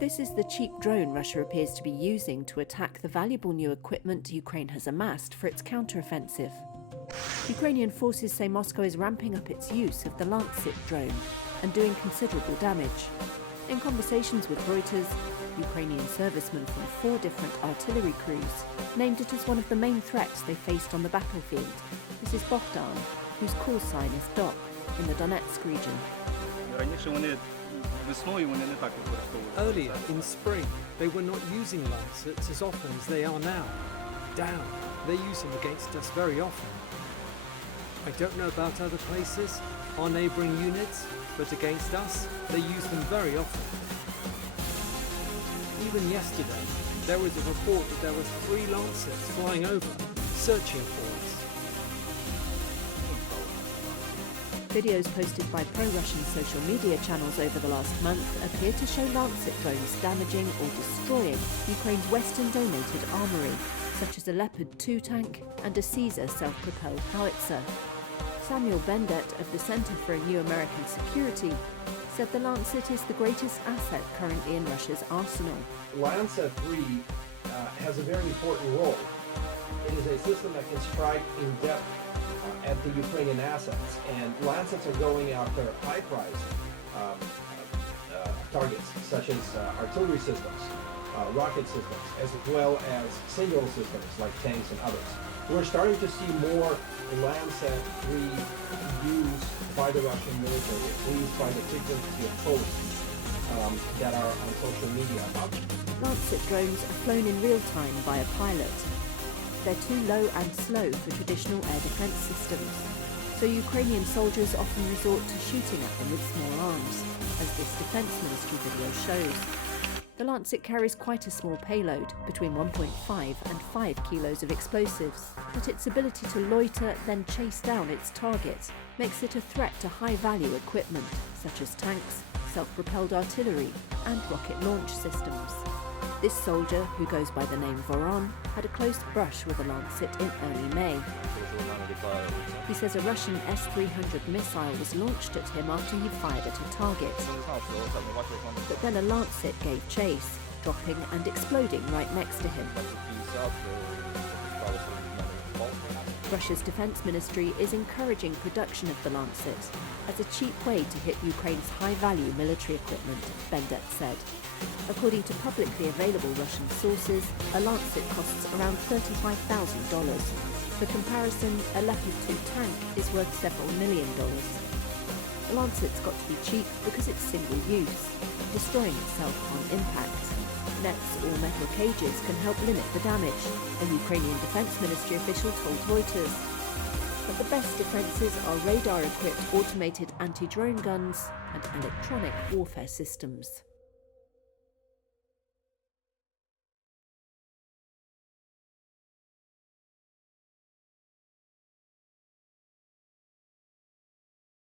This is the cheap drone Russia appears to be using to attack the valuable new equipment Ukraine has amassed for its counter-offensive. Ukrainian forces say Moscow is ramping up its use of the Lancet drone and doing considerable damage. In conversations with Reuters, Ukrainian servicemen from 4 different artillery crews named it as one of the main threats they faced on the battlefield. This is Bogdan, whose call sign is Doc, in the Donetsk region. Earlier in spring, they were not using Lancets as often as they are now. Damn, they use them against us very often. I don't know about other places, our neighbouring units, but against us, they use them very often. Even yesterday, there was a report that there were 3 Lancets flying over, searching for us. Videos posted by pro-Russian social media channels over the last month appear to show Lancet drones damaging or destroying Ukraine's Western-donated armoury, such as a Leopard 2 tank and a Caesar self-propelled howitzer. Samuel Bendet of the Center for a New American Security said the Lancet is the greatest asset currently in Russia's arsenal. Landsat 3 has a very important role. It is a system that can strike in depth at the Ukrainian assets, and Landsets are going after high-priced targets such as artillery systems, rocket systems, as well as single systems like tanks and others. We're starting to see more Lancet 3 used by the Russian military, at least by the frequency of posts that are on social media about it. Lancet drones are flown in real time by a pilot. They're too low and slow for traditional air defense systems, so Ukrainian soldiers often resort to shooting at them with small arms, as this Defense Ministry video shows. The Lancet carries quite a small payload, between 1.5 and 5 kilos of explosives, but its ability to loiter, then chase down its target, makes it a threat to high-value equipment, such as tanks, self-propelled artillery, and rocket launch systems. This soldier, who goes by the name Voron, had a close brush with a Lancet in early May. He says a Russian S-300 missile was launched at him after he fired at a target. But then a Lancet gave chase, dropping and exploding right next to him. Russia's defense ministry is encouraging production of the Lancet as a cheap way to hit Ukraine's high-value military equipment, Bendet said. According to publicly available Russian sources, a Lancet costs around $35,000. For comparison, a Leopard 2 tank is worth several $1 million. The Lancet's got to be cheap because it's single-use, destroying itself on impact. Nets or metal cages can help limit the damage, a Ukrainian Defense Ministry official told Reuters. But the best defences are radar-equipped automated anti-drone guns and electronic warfare systems.